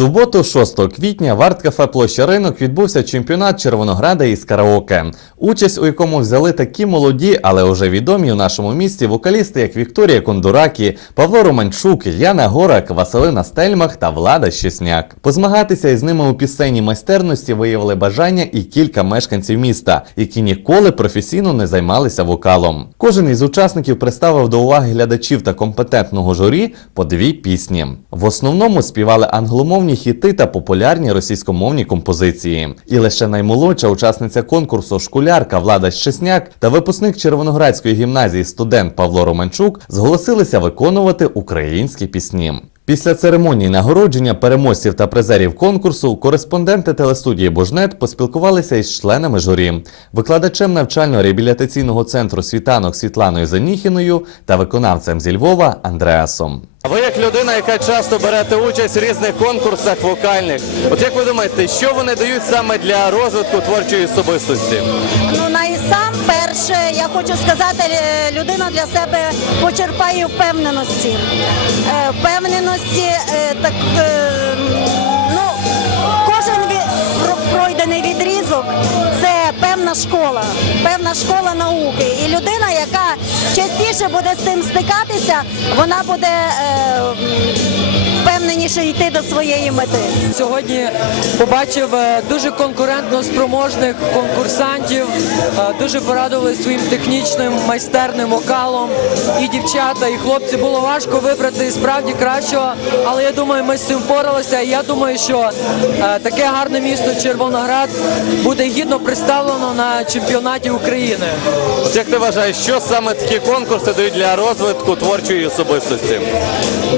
суботу, 6 квітня, в арт-кафе Площа Ринок відбувся чемпіонат Червонограда із караоке, участь у якому взяли такі молоді, але вже відомі у нашому місті вокалісти, як Вікторія Кондуракі, Павло Романчук, Яна Горак, Василина Стельмах та Влада Щесняк. Позмагатися із ними у пісенній майстерності виявили бажання і кілька мешканців міста, які ніколи професійно не займалися вокалом. Кожен із учасників представив до уваги глядачів та компетентного журі по дві пісні. В основному співали англомовні хіти та популярні російськомовні композиції. І лише наймолодша учасниця конкурсу школярка Влада Щесняк та випускник Червоноградської гімназії студент Павло Романчук зголосилися виконувати українські пісні. Після церемонії нагородження переможців та призерів конкурсу кореспонденти телестудії Божнет поспілкувалися із членами журі, викладачем навчально-реабілітаційного центру світанок Світланою Заніхіною та виконавцем зі Львова Андреасом. А ви як людина, яка часто берете участь в різних конкурсах вокальних, от як ви думаєте, що вони дають саме для розвитку творчої особистості? Ну найсамперше я хочу сказати, е, людина для себе почерпає впевненості. Е, Впевненості, е, так е, ну кожен пройдений відрізок це певна школа, певна школа науки. І людина, яка частіше буде з цим стикатися, вона буде е, впевненіше йти до своєї мети. Сьогодні побачив е, дуже конкурентно спроможних конкурсантів, е, дуже порадували своїм технічним майстерним вокалом. І дівчата, і хлопці було важко вибрати справді кращого, але я думаю, ми з цим впоралися. І я думаю, що е, таке гарне місто Червоноград буде гідно представлено на чемпіонаті України. От як ти вважаєш, що саме такі конкурси дають для розвитку творчої особистості?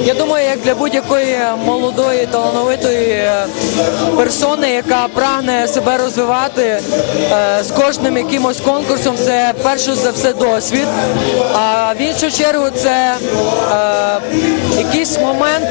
Я думаю, як для будь-якої молодої талановитої е, персони, яка прагне себе розвивати е, з кожним якимось конкурсом, це перше за все досвід. А в іншу чергу це е, якийсь момент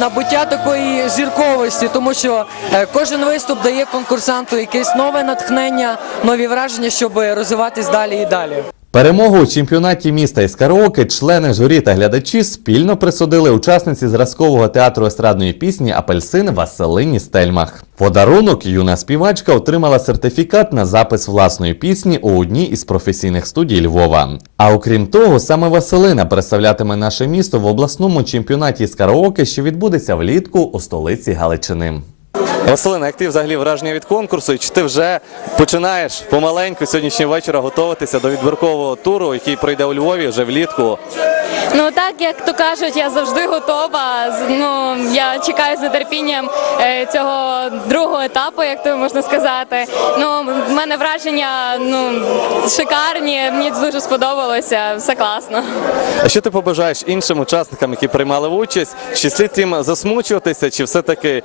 набуття такої зірковості, тому що кожен виступ дає конкурсанту якесь нове натхнення, нові враження, щоб розвиватись далі і далі. Перемогу у чемпіонаті міста із караоке члени журі та глядачі спільно присудили учасниці зразкового театру естрадної пісні Апельсин Василині Стельмах. Подарунок юна співачка отримала сертифікат на запис власної пісні у одній із професійних студій Львова. А окрім того, саме Василина представлятиме наше місто в обласному чемпіонаті з караоке, що відбудеться влітку у столиці Галичини. Василина, як ти взагалі враження від конкурсу? І чи ти вже починаєш помаленьку сьогоднішнього вечора готуватися до відбіркового туру, який пройде у Львові вже влітку? Ну так як то кажуть, я завжди готова. Ну я чекаю з нетерпінням е, цього другого етапу, як то можна сказати. Ну в мене враження ну шикарні. Мені дуже сподобалося. Все класно. А що ти побажаєш іншим учасникам, які приймали участь? Чи слід їм засмучуватися, чи все-таки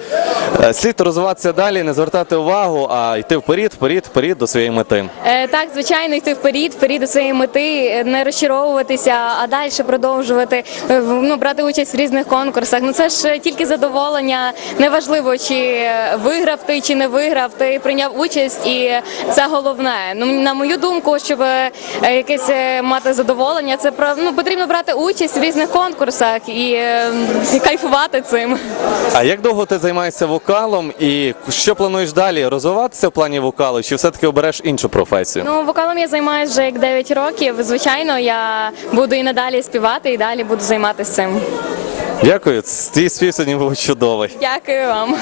е, слід розвиватися далі, не звертати увагу, а йти вперед, вперед, вперед до своєї мети? Е, так, звичайно, йти вперед, вперед до своєї мети, не розчаровуватися, а далі продовжувати е, в- ну, брати участь в різних конкурсах. Ну це ж е, тільки задоволення. Неважливо, чи виграв ти, чи не виграв. Ти прийняв участь, і це головне. Ну на мою думку, щоб е, якесь е, мати задоволення, це ну потрібно брати участь в різних конкурсах і, е, і кайфувати цим. А як довго ти займаєшся вокалом і що плануєш далі? Розвиватися в плані вокалу, чи все-таки обереш іншу професію? Ну, вокалом я займаюся вже як 9 років. Звичайно, я буду і надалі співати, і далі буду займатися цим. Дякую, твій спів сьогодні був чудовий. Дякую вам.